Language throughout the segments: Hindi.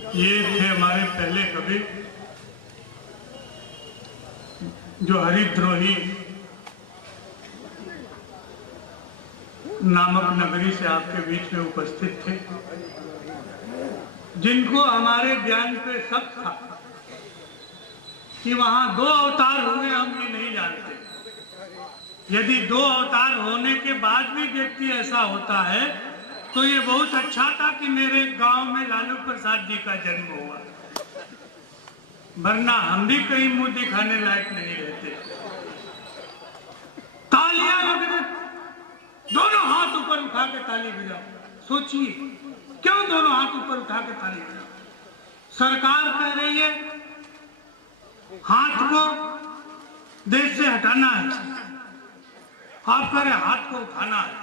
ये थे हमारे पहले कवि जो हरिद्रोही नामक नगरी से आपके बीच में उपस्थित थे, जिनको हमारे ज्ञान पे शक था कि वहां 2 अवतार हुए, हम ये नहीं जानते। यदि 2 अवतार होने के बाद भी व्यक्ति ऐसा होता है तो ये बहुत अच्छा था कि मेरे गांव में लालू प्रसाद जी का जन्म हुआ, वरना हम भी कहीं मुंह दिखाने लायक नहीं रहते। तालियां लग रही, दोनों हाथ ऊपर उठा के ताली बजाओ। सोचिए क्यों दोनों हाथ ऊपर उठा के ताली बजाओ? सरकार कह रही है हाथ को देश से हटाना है, आप कह रहे हाथ को उठाना है।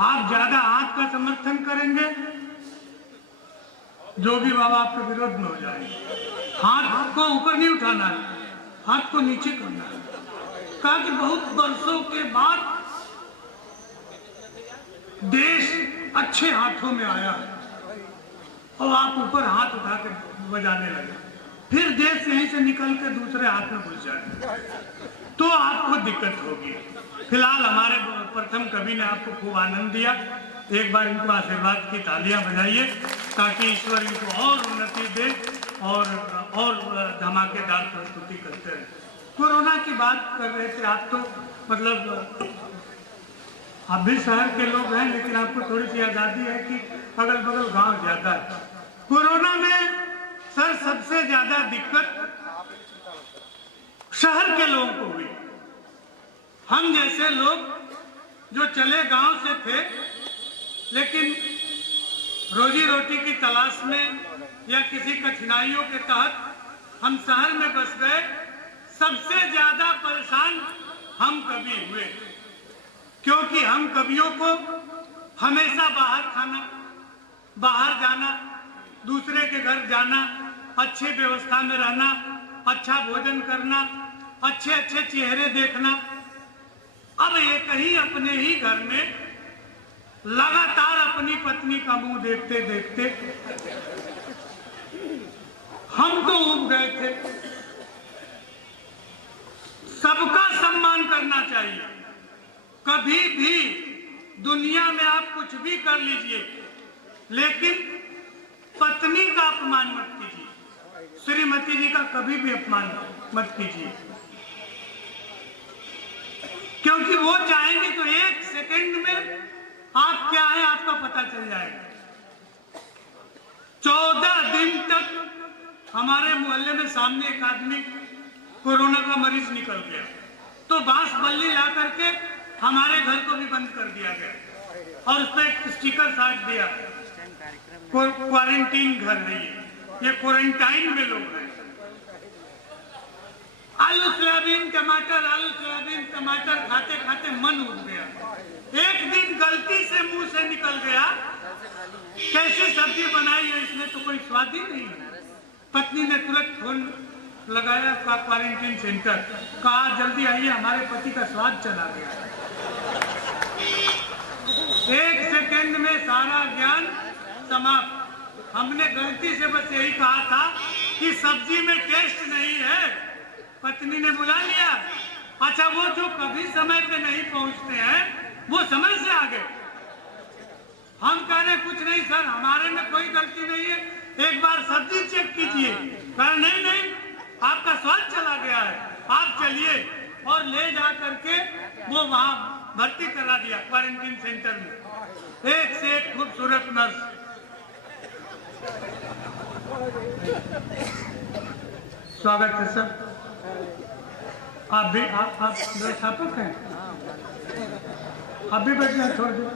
आप ज्यादा हाथ का समर्थन करेंगे, जो भी बाबा आपके विरोध में हो जाएंगे। हाथ को ऊपर नहीं उठाना है, हाथ को नीचे करना है। कहा कि बहुत वर्षों के बाद देश अच्छे हाथों में आया है और आप ऊपर हाथ उठा के बजाने लगे, फिर देश यहीं से निकल के दूसरे हाथ में घुस जाए तो आपको दिक्कत होगी। फिलहाल हमारे प्रथम कवि ने आपको खूब आनंद दिया, एक बार इनको आशीर्वाद की तालियां बजाइए ताकि ईश्वर इनको और उन्नति दे और धमाकेदार प्रस्तुति करते रहे। कोरोना की बात कर रहे थे आप, तो मतलब आप भी शहर के लोग हैं, लेकिन आपको थोड़ी सी आजादी है कि अगल बगल गांव ज्यादा है। कोरोना में सर सबसे ज्यादा दिक्कत शहर के लोगों को हुई। हम जैसे लोग जो चले गांव से थे लेकिन रोजी रोटी की तलाश में या किसी कठिनाइयों के तहत हम शहर में बस गए, सबसे ज्यादा परेशान हम कवि हुए, क्योंकि हम कवियों को हमेशा बाहर खाना, बाहर जाना, दूसरे के घर जाना, अच्छी व्यवस्था में रहना, अच्छा भोजन करना, अच्छे अच्छे चेहरे देखना। अब एक ही अपने ही घर में लगातार अपनी पत्नी का मुंह देखते देखते हम तो ऊब गए थे। सबका सम्मान करना चाहिए, कभी भी दुनिया में आप कुछ भी कर लीजिए लेकिन पत्नी का अपमान मत कीजिए, श्रीमती जी का कभी भी अपमान मत कीजिए, क्योंकि वो चाहेंगे तो 1 सेकंड में आप क्या है आपका पता चल जाएगा। 14 दिन तक हमारे मोहल्ले में सामने एक आदमी कोरोना का मरीज निकल गया तो बांस बल्ली ला करके हमारे घर को भी बंद कर दिया गया और उस पर एक स्टिकर साट दिया, क्वारंटीन घर है, ये क्वारंटाइन में लोग हैं। आलू सोयाबीन टमाटर, आलू सोयाबीन टमाटर खाते खाते मन उठ गया। एक दिन गलती से मुंह से निकल गया, कैसी सब्जी बनाई है इसमें तो कोई स्वाद ही नहीं है। पत्नी ने तुरंत फोन लगाया क्वारंटीन सेंटर, कहा जल्दी आइए हमारे पति का स्वाद चला गया। 1 सेकंड में सारा ज्ञान समाप्त। हमने गलती से बस यही कहा था कि सब्जी में टेस्ट नहीं है, पत्नी ने बुला लिया। अच्छा वो जो कभी समय पे नहीं पहुंचते हैं वो समय से आ गए। हम कह रहे कुछ नहीं सर, हमारे में कोई गलती नहीं है, एक बार सब्जी चेक कीजिए। कहा नहीं नहीं आपका स्वाद चला गया है, आप चलिए, और ले जा करके वो वहां भर्ती करा दिया क्वारंटीन सेंटर में। एक से एक खूबसूरत नर्स। स्वागत है सर, आप भी आप व्यवस्थापक हैं, आप भी बैठ जाए, थोड़ी देर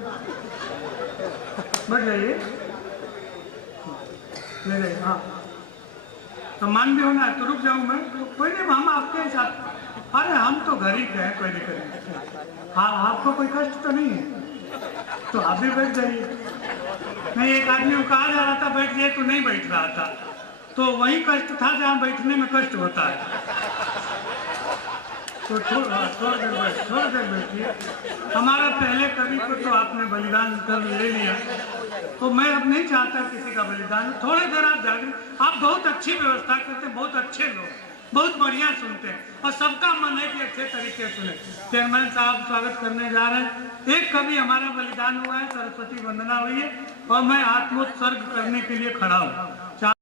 बैठ जाइए, ले जाइए। हाँ सम्मान भी होना है तो रुक जाऊँ मैं, तो कोई नहीं, हम आपके साथ। अरे हम तो घर ही गए, कोई दिक्कत नहीं। हाँ आपको कोई कष्ट तो नहीं है तो आप भी बैठ जाइए। नहीं एक आदमी को कहा जा रहा था बैठ जाइए तो नहीं बैठ रहा था, तो वही कष्ट था जहाँ बैठने में कष्ट होता है। तो थोड़ा देर बैठिए। हमारा पहले कवि को तो आपने बलिदान कर ले लिया, तो मैं अब नहीं चाहता किसी का बलिदान। थोड़ी देर आप जागरूक, आप बहुत अच्छी व्यवस्था करते हैं, बहुत अच्छे लोग, बहुत बढ़िया सुनते हैं और सबका मन है कि अच्छे तरीके से सुने। चेयरमैन साहब स्वागत करने जा रहे हैं। एक कवि हमारा बलिदान हुआ है, सरस्वती वंदना हुई है और मैं आत्मोत्सर्ग करने के लिए खड़ा हूँ।